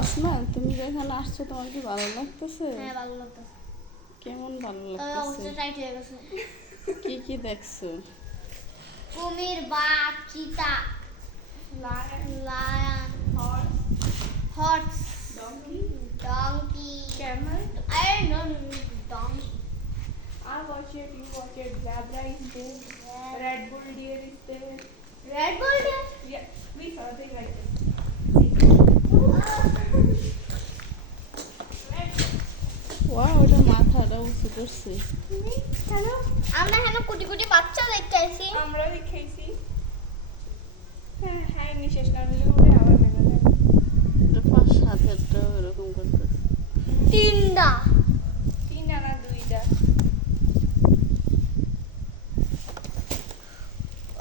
আসমা তুমি যে এখানে আসছো তোমার কি ভালো লাগতেছে? হ্যাঁ ভালো লাগতেছে। কেমন ভালো অবস্থা লাগতেছে? টাইট হয়ে গেছে। কি কি দেখছো? কুমির, বাঘ, চিতা, lion, horse, donkey, Camel. I don't know, donkey. I watch it, you watch it. Zebra is there. Red bull deer is there. Red Bull deer. Yeah, we saw they like this. Wow, ওটা মাথাটা উঁচু করছে। Hello, আমরা এখানে কোটি কোটি বাচ্চা দেখতে আইছি। আমরা দেখেছি। হ্যাঁ হ্যাঁ নিশেষ না হলে ওটা আবার মেলা যায়। এটা 5-7টা এরকম করতেছে। তিনটা। তিনটা না দুইটা।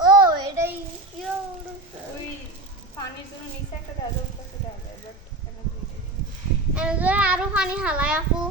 ও এটাই কি ওই পানির জন্য নিচে একটা দাদা উপরে দেওয়া যায় বাট এখানে দুইটা। এনে আরো পানি হালায় আপু।